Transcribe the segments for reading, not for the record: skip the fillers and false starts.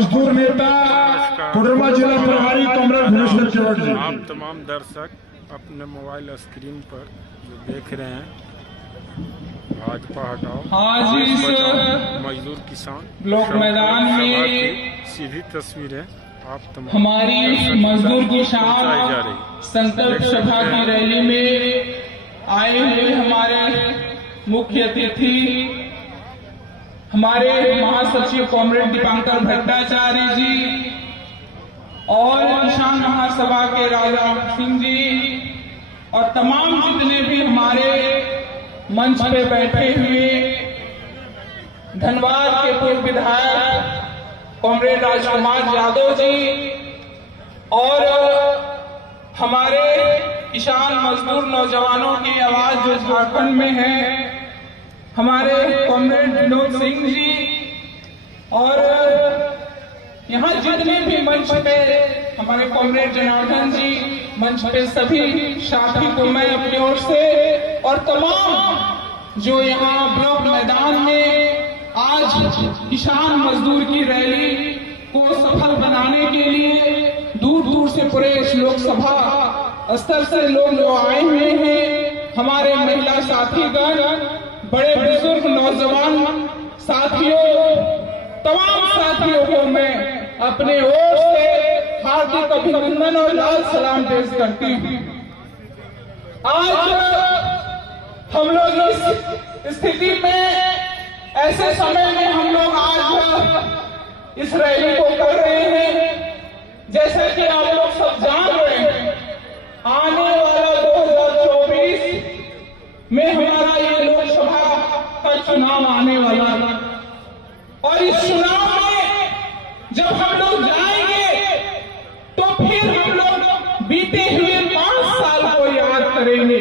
मजदूर नेता कोडरमा जिला प्रभारी कॉमरेड धनेश्वर केवट जी। आप तमाम दर्शक अपने मोबाइल स्क्रीन पर जो देख रहे हैं भाजपा हटाओ मजदूर किसान ब्लॉक मैदान में सीधी तस्वीरें आप तमाम हमारी मजदूर किसान संकल्प सभा की रैली में आए हुए हमारे मुख्य अतिथि हमारे महासचिव कॉमरेड दीपांकर भट्टाचार्य जी और किसान महासभा के राजा सिंह जी और तमाम जितने भी हमारे मंच पे बैठे हुए धनबाद के पूर्व विधायक कॉमरेड राजकुमार यादव जी और हमारे किसान मजदूर नौजवानों की आवाज जो झारखंड में है हमारे कॉमरेड विनोद सिंह जी और यहाँ जितने भी मंच पे हमारे कॉमरेड जनार्दन जी मंच पे सभी साथी को मैं अपनी ओर से और तमाम जो यहाँ ब्लॉक मैदान में आज किसान मजदूर की रैली को सफल बनाने के लिए दूर दूर से पूरे इस लोकसभा स्तर से लोग जो आए हुए हैं हमारे महिला साथीगण बड़े बुजुर्ग नौजवान साथियों तमाम साथियों को मैं अपने ओर से हार्दिक अभिनंदन और लाल सलाम पेश करती हूँ। आज हम लोग इस स्थिति में ऐसे समय में हम लोग आज इस रैली को कर रहे हैं जैसे कि आप लोग सब जान रहे हैं आने वाला 2024 में हमारा ये लोकसभा का चुनाव आने वाला है और इस चुनाव में जब हम लोग जाएंगे तो फिर हम लोग बीते हुए 5 साल को याद करेंगे।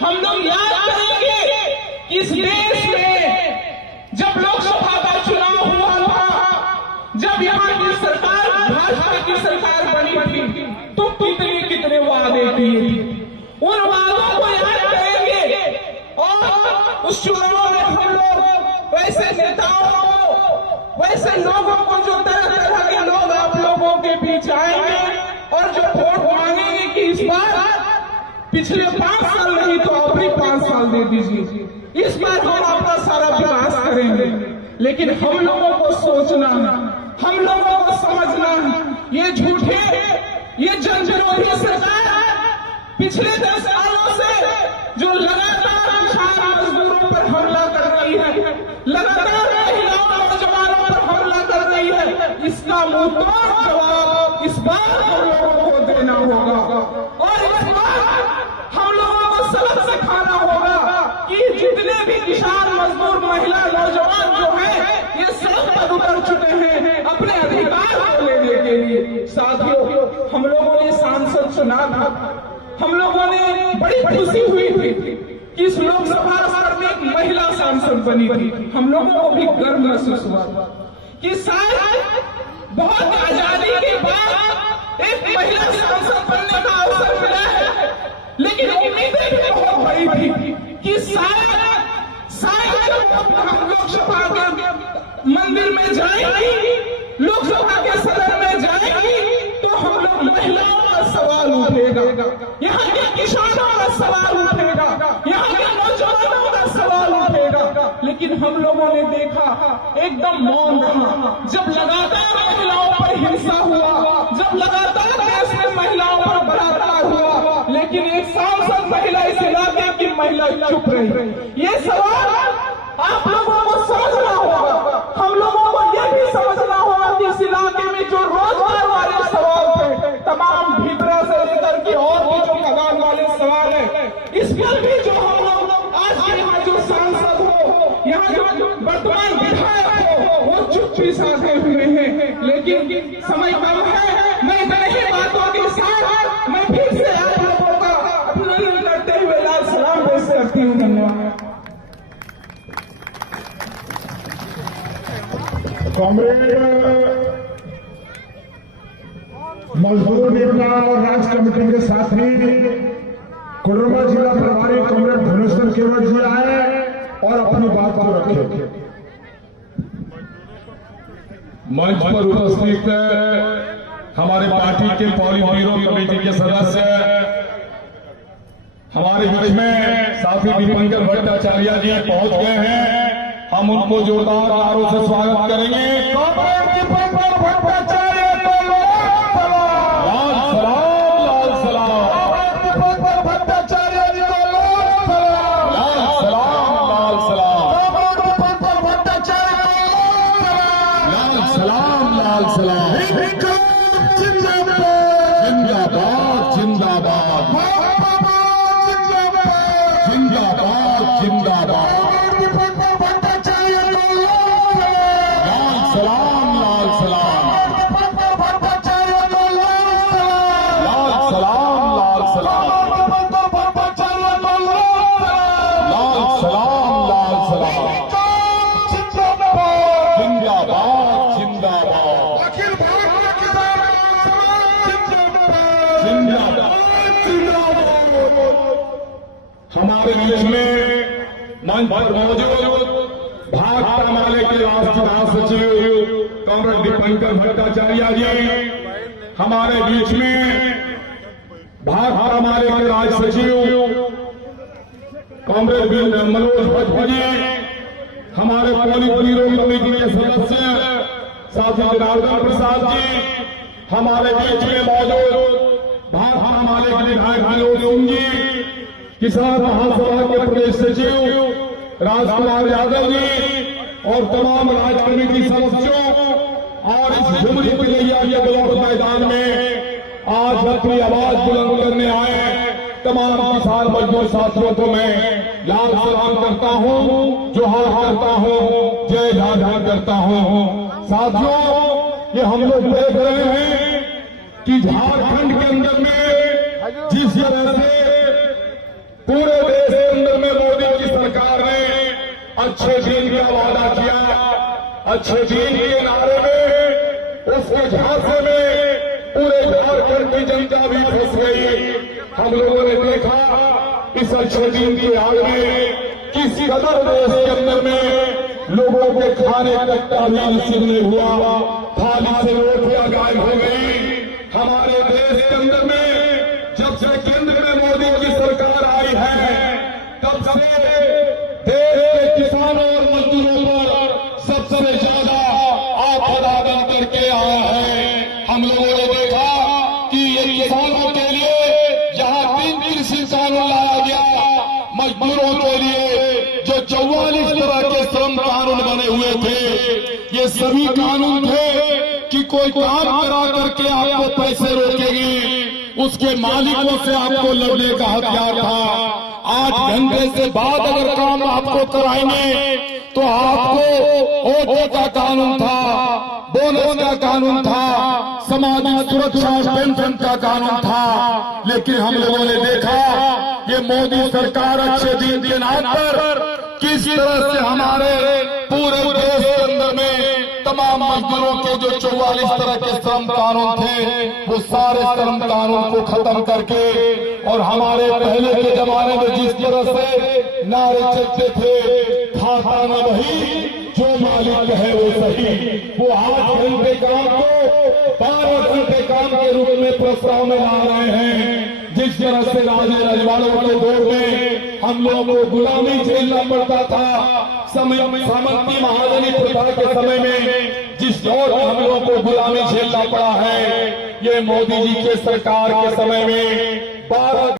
हम लोग याद करेंगे कि इस देश में जब लोकसभा का चुनाव हुआ था जब यहाँ की सरकार भाजपा की सरकार बनी थी तो कितने वादे किए थे उन वादों को याद करेंगे और उस चुनाव में हम लोग वैसे नेताओं को वैसे लोगों को जो तरह तरह के लोग आप लोगों के बीच आएंगे और जो वोट मांगेंगे कि इस बार पिछले 5 साल नहीं तो अभी 5 साल दे दीजिए इस बार हम आपका सारा विकास करेंगे। लेकिन हम लोगों को सोचना हम लोगों को समझना ये झूठे ये जनविरोधी सरकार पिछले 10 सालों से जो लगातार किसान मजदूरों पर हमला कर रही है लगातार महिलाओं नौजवानों पर हमला कर रही है इसका मुंहतोड़ जवाब इस बार हम लोगों को देना होगा और इस बार हम लोगों को सबक सिखाना होगा कि जितने भी किसान मजदूर महिला नौजवान जो है ये सड़क पर उतर चुके हैं अपने अधिकार को लेने के लिए। साथियों हम लोगों ने सांसद चुना था हम लोगों ने बड़ी खुशी हुई थी कि इस लोकसभा में एक महिला सांसद बनी थी हम लोगों को भी गर्व महसूस हुआ कि शायद बहुत आजादी के बाद एक महिला सांसद बनने का अवसर मिला है लेकिन उम्मीदें भी बहुत बड़ी थी कि शायद हम लोकसभा के मंदिर में जाएंगी लोकसभा के सदन में जाएंगी तो हम लोग महिलाओं का सवाल उठेगा यहाँ के किसानों का सवाल उठेगा यहाँ के नौजवानों का सवाल उठेगा लेकिन हम लोगों ने देखा एकदम मौन रहा जब लगातार महिलाओं पर हिंसा हुआ जब लगातार देश में महिलाओं पर बलात्कार हुआ लेकिन एक सांसद महिला इस इलाके की महिला चुप रही। ये सवाल आप लोगों को समझना होगा हम लोगों को ये भी समझना होगा कि इस इलाके में जो रोजगार वाले सवाल थे तमाम भीतरा से लेकर के और भी जो कगान वाले सवाल है इस पर भी जो हम लोग आज यहाँ जो सांसद हो यहाँ जो वर्तमान विधायक हो वो चुप्पी साधे हुए हैं लेकिन समय कम है मैं इतने ही बातों के साथ मैं फिर से आप लोगों का अभिनंदन करते हुए लाल सलाम पेश करती हूँ। धन्यवाद। कॉमरेड मजदूर नेता और राज्य कमेटी के साथी कोडरमा जिला प्रभारी कॉमरेड धनेश्वर केवट जी आए और अपनी बात को रखे। मंच पर उपस्थित हमारे पार्टी के पोलिंग ब्यूरो कमेटी के सदस्य हमारे बीच में साथी दीपंकर भट्टाचार्य जी पहुंच गए हैं। हम उनको जोरदार तारों से स्वागत करेंगे। दीपंकर भट्टाचार्य को लाल सलाम, लाल सलाम। दीपंकर भट्टाचार्य जी को लाल सलाम, लाल सलाम। दीपंकर भट्टाचार्य को लाल सलाम, लाल सलाम। जिंदाबाद, जिंदाबाद, जिंदाबाद, जिंदाबाद। दीपंकर भट्टाचार्य को लाल सलाम, लाल सलाम। दीपंकर भट्टाचार्य को लाल सलाम, लाल सलाम। दीपंकर भट्टाचार्य को लाल सलाम, लाल सलाम। जिंदाबाद, जिंदाबाद। अखिल भारतीय किसान जिंदाबाद, जिंदाबाद। हमारे बीच में मंच पर मौजूद भाजपा माले के राष्ट्रीय महासचिव कॉमरेड दीपंकर भट्टाचार्य जी, हमारे बीच में भाजपा माले के राज्य सचिव कॉमरेड मनोज भट्ट जी, हमारे पोलिंग ब्यूरो कमेटी के सदस्य साथी जनार्दन प्रसाद जी, हमारे बीच में मौजूद भाजपा माले के विधायक विनोद सिंह जी, किसान महासभा के प्रदेश सचिव राजकुमार यादव जी और तमाम राज्य कमेटी सदस्यों और इस झुमरी पिलैया के ब्लॉक मैदान में आज अपनी आवाज बुलंद करने आए तमाम किसान मजदूर साथियों को मैं लाल सलाम करता हूं, जोहार करता हूं, जय झारखंड करता हूं। साथियों, ये हम लोग देख रहे हैं कि झारखंड के अंदर में जिस तरह से पूरे देश के अंदर में मोदी की सरकार ने अच्छे दिन का वादा किया, अच्छे दिन के नारे में उसके झांसे में पूरे झारखंड की जनता भी फंस गई। हम लोगों ने देखा इस अच्छे दिन की आड़ में किस कदर देश के अंदर में लोगों के खाने तक का भी नसीब नहीं हुआ, थाली से रोटियां गायब हो गई। हमारे देश के अंदर में जब से केंद्र में मोदी की सरकार आई है, तब से देश के किसानों और मजदूरों पर सबसे ज्यादा आपदा बन करके आया है। हम लोगों ने देखा कि ये किसानों के लिए जहां 3 कृषि कानून लाया गया, मजदूरों के लिए जो 44 तरह के श्रम कानून बने हुए थे, ये सभी कानून थे कि कोई काम करा करके आपको पैसे रोकेगी, उसके मालिकों से आपको लड़ने का हथियार था। 8 घंटे से बाद अगर काम आपको कराएंगे तो आपको ओटी का कानून था, बोनस का कानून था, सामाजिक सुरक्षा पेंशन का कानून था। लेकिन हम लोगों ने देखा ये मोदी सरकार अच्छे दिन के नाम पर किस तरह से हमारे पूरे देश के अंदर में तमाम मजदूरों के जो 44 तरह के श्रम कानून थे, वो सारे श्रम कानून को खत्म करके और हमारे पहले के जमाने में जिस तरह से नारे चलते थे, खाता न वही जो मालिक है वो सही, वो 8 घंटे काम को 12 घंटे काम के रूप में प्रस्ताव में ला रहे हैं। जिस तरह से राजे रजवाड़ों के दौर में हम लोगों को गुलामी झेलना पड़ता था, सामंती महाजनी प्रथा के समय में जिस दौर में हम लोगों को गुलामी झेलना पड़ा है, ये मोदी जी के सरकार के समय में 12